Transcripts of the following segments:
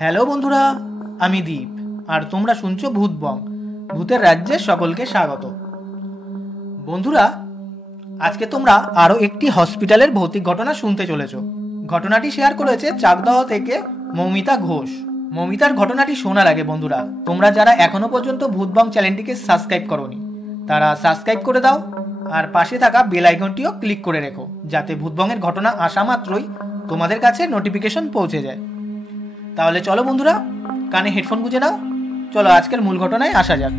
Hello বন্ধুরা, আমি দীপ আর তোমরা শুনছো ভূতবং, ভূতের রাজ্যে সকলকে স্বাগত। বন্ধুরা, আজকে তোমরা আরও একটি হসপিটালের ভৌতিক ঘটনা শুনতে চলেছ। ঘটনাটি শেয়ার করেছে চাকদহ থেকে মৌমিতা ঘোষ। মৌমিতার ঘটনাটি শোনার আগে বন্ধুরা, তোমরা যারা এখনো পর্যন্ত ভূতবং চ্যানেলটিকে সাবস্ক্রাইব করোনি তারা সাবস্ক্রাইব করে দাও আর পাশে থাকা বেল আইকনটিও ক্লিক করে রেখো, যাতে ভূতবংয়ের ঘটনা আসা মাত্রই তোমাদের কাছে নোটিফিকেশন পৌঁছে যায়। তাহলে চলো বন্ধুরা, কানে হেডফোন গুঁজে নাও, চলো আজকের মূল ঘটনায় আসা যাক।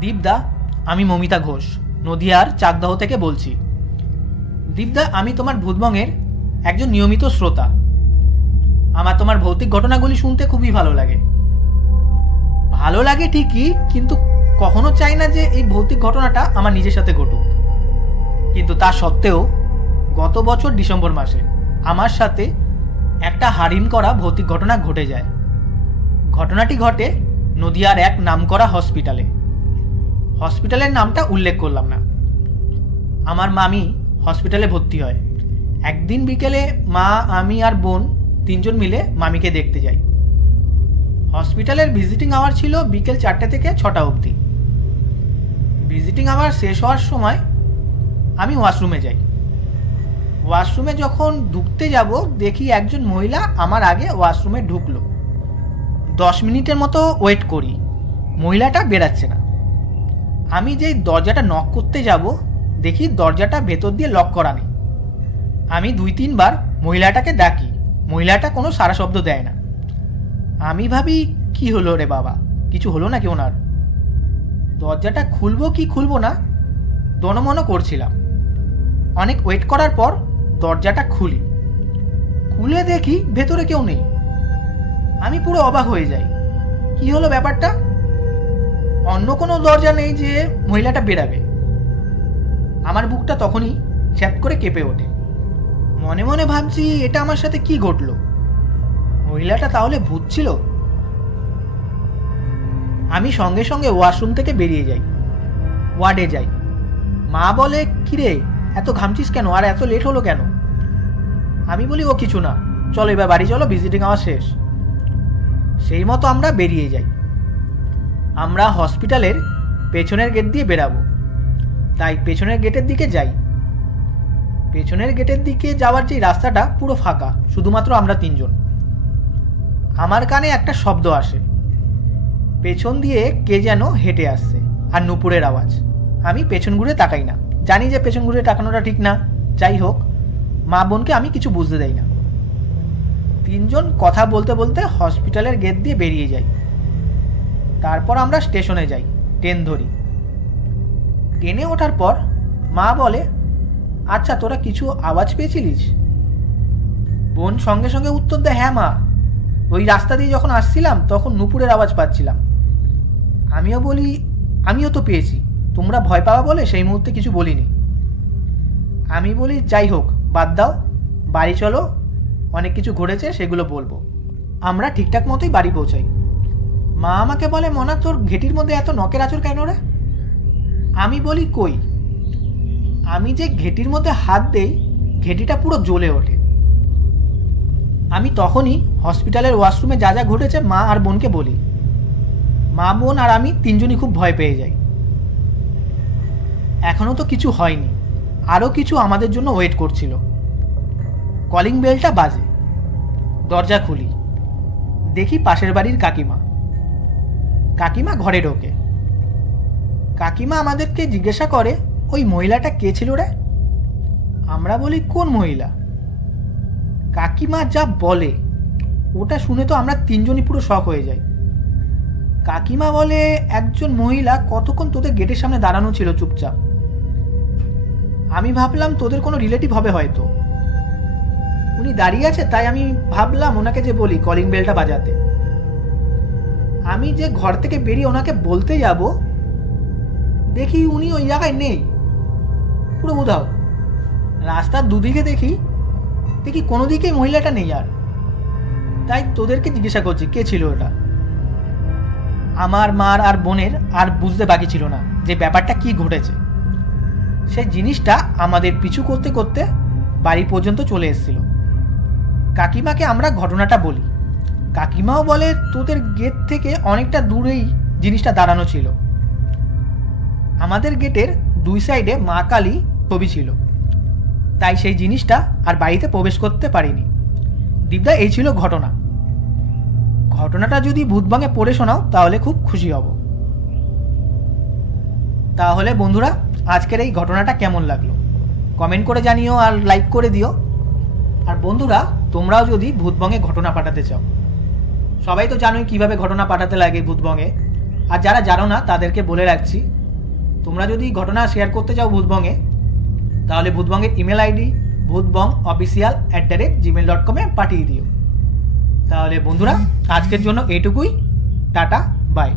দীপদা, আমি মৌমিতা ঘোষ নদিয়ার চাকদহ থেকে বলছি। দীপদা, আমি তোমার ভূতবংয়ের একজন নিয়মিত শ্রোতা। আমার তোমার ভৌতিক ঘটনাগুলি শুনতে খুবই ভালো লাগে। ভালো লাগে ঠিকই, কিন্তু কখনো চাই না যে এই ভৌতিক ঘটনাটা আমার নিজের সাথে ঘটুক। কিন্তু তা সত্ত্বেও গত বছর ডিসেম্বর মাসে আমার সাথে একটা হারিম করা ভৌতিক ঘটনা ঘটে যায়। ঘটনাটি ঘটে নদিয়ার এক নামকরা হসপিটালে। হসপিটালের নামটা উল্লেখ করলাম না। আমার মামি হসপিটালে ভর্তি হয়। একদিন বিকেলে মা, আমি আর বোন তিনজন মিলে মামিকে দেখতে যাই। হসপিটালের ভিজিটিং আওয়ার ছিল বিকেল 4টে থেকে 6টা অবধি। ভিজিটিং আওয়ার শেষ হওয়ার সময় আমি ওয়াশরুমে যাই। ওয়াশরুমে যখন ঢুকতে যাব, দেখি একজন মহিলা আমার আগে ওয়াশরুমে ঢুকলো। 10 মিনিটের মতো ওয়েট করি, মহিলাটা বেরাচ্ছে না। আমি যেই দরজাটা নক করতে যাব, দেখি দরজাটা ভেতর দিয়ে লক করা নেই। আমি 2-3 বার মহিলাটাকে ডাকি, মহিলাটা কোনো সাড়া শব্দ দেয় না। আমি ভাবি, কি হলো রে বাবা, কিছু হলো নাকি ওনার? দরজাটা খুলবো কি খুলবো না দনমনো করছিলাম। অনেক ওয়েট করার পর দরজাটা খুলি, খুলে দেখি ভেতরে কেউ নেই। আমি পুরো অবাক হয়ে যাই, কি হলো ব্যাপারটা? অন্য কোনো দরজা নেই যে মহিলাটা বেরাবে। আমার বুকটা তখনই ছ্যাপ করে কেঁপে ওঠে। মনে মনে ভাবছি, এটা আমার সাথে কি ঘটলো? মহিলাটা তাহলে ভূত ছিল? আমি সঙ্গে সঙ্গে ওয়াশরুম থেকে বেরিয়ে যাই, ওয়ার্ডে যাই। মা বলে, কিরে এত ঘামছিস কেন, আর এত লেট হলো কেন? আমি বলি, ও কিছু না, চলো এবার বাড়ি চলো, ভিজিটিং আওয়ার শেষ। সেই মতো আমরা বেরিয়ে যাই। আমরা হসপিটালের পেছনের গেট দিয়ে বেরাবো, তাই পেছনের গেটের দিকে যাই। পেছনের গেটের দিকে যাওয়ার যে রাস্তাটা পুরো ফাঁকা, শুধুমাত্র আমরা তিনজন। আমার কানে একটা শব্দ আসে, পেছন দিয়ে কে যেন হেঁটে আসছে, আর নুপুরের আওয়াজ। আমি পেছন ঘুরে তাকাই না, জানি যে পেছন ঘুরে তাকানোটা ঠিক না। যাই হোক, মা বোনকে আমি কিছু বুঝতে দেই না। তিনজন কথা বলতে বলতে হসপিটালের গেট দিয়ে বেরিয়ে যাই। তারপর আমরা স্টেশনে যাই, ট্রেন ধরি। ট্রেনে ওঠার পর মা বলে, আচ্ছা তোরা কিছু আওয়াজ পেয়েছিলিস? বোন সঙ্গে সঙ্গে উত্তর দেয়, হ্যাঁ মা, ওই রাস্তা দিয়ে যখন আসছিলাম তখন নুপুরের আওয়াজ পাচ্ছিলাম। আমিও বলি, আমিও তো পেয়েছি, তোমরা ভয় পাওয়া বলে সেই মুহূর্তে কিছু বলিনি। আমি বলি, যাই হোক বাদ দাও, বাড়ি চলো, অনেক কিছু ঘটেছে সেগুলো বলবো। আমরা ঠিকঠাক মতোই বাড়ি পৌঁছাই। মা আমাকে বলে, মনা তোর ঘেটির মধ্যে এত নখের আঁচড় কেন রে? আমি বলি, কই? আমি যে ঘেটির মধ্যে হাত দেই, ঘেটিটা পুরো জ্বলে ওঠে। আমি তখনই হসপিটালের ওয়াশরুমে যা যা ঘটেছে মা আর বোনকে বলি। মা, বোন আর আমি তিনজনই খুব ভয় পেয়ে যাই। এখনও তো কিছু হয়নি, আরও কিছু আমাদের জন্য ওয়েট করছিল। কলিং বেলটা বাজে, দরজা খুলি, দেখি পাশের বাড়ির কাকিমা। কাকিমা ঘরে ঢোকে। কাকিমা আমাদেরকে জিজ্ঞাসা করে, ওই মহিলাটা কে ছিল রে? আমরা বলি, কোন মহিলা? কাকিমা যা বলে ওটা শুনে তো আমরা তিনজনই পুরো শক হয়ে যাই। কাকিমা বলে, একজন মহিলা কতক্ষণ তোদের গেটের সামনে দাঁড়ানো ছিল চুপচাপ। আমি ভাবলাম তোদের কোনো রিলেটিভ হবে হয়তো, উনি দাঁড়িয়ে আছে, তাই আমি ভাবলাম ওনাকে যে বলি কলিং বেলটা বাজাতে। আমি যে ঘর থেকে বেরিয়ে ওনাকে বলতে যাব, দেখি উনি ওই জায়গায় নেই, পুরো উধাও। রাস্তার দুদিকে দেখি কোনো দিকেই মহিলাটা নেই। আর তাই তোদেরকে জিজ্ঞাসা করছি, কে ছিল ওটা? আমার মার আর বোনের আর বুঝতে বাকি ছিল না যে ব্যাপারটা কি ঘটেছে। সেই জিনিসটা আমাদের পিছু করতে করতে বাড়ি পর্যন্ত চলে এসেছিল। কাকিমাকে আমরা ঘটনাটা বলি। কাকিমাও বলে তোদের গেট থেকে অনেকটা দূরেই জিনিসটা দাঁড়ানো ছিল। আমাদের গেটের দুই সাইডে মা কালী ছবি ছিল, তাই সেই জিনিসটা আর বাড়িতে প্রবেশ করতে পারিনি। দীপদা, এই ছিল ঘটনা। ঘটনাটা যদি ভূতবঙ্গে পড়ে শোনাও তাহলে খুব খুশি হব। তাহলে বন্ধুরা, আজকের এই ঘটনাটা কেমন লাগলো কমেন্ট করে জানিও আর লাইক করে দিও। আর বন্ধুরা, তোমরাও যদি ভূতবঙ্গে ঘটনা পাঠাতে চাও, সবাই তো জানোই কীভাবে ঘটনা পাঠাতে লাগে ভূতবঙ্গে। আর যারা জানো না তাদেরকে বলে রাখছি, তোমরা যদি ঘটনা শেয়ার করতে চাও ভূতবঙ্গে, তাহলে ভূতবঙ্গের ইমেল আইডি bhutbongofficial@gmail.com পাঠিয়ে দিও। তাহলে বন্ধুরা, আজকের জন্য এইটুকুই। Tata, by.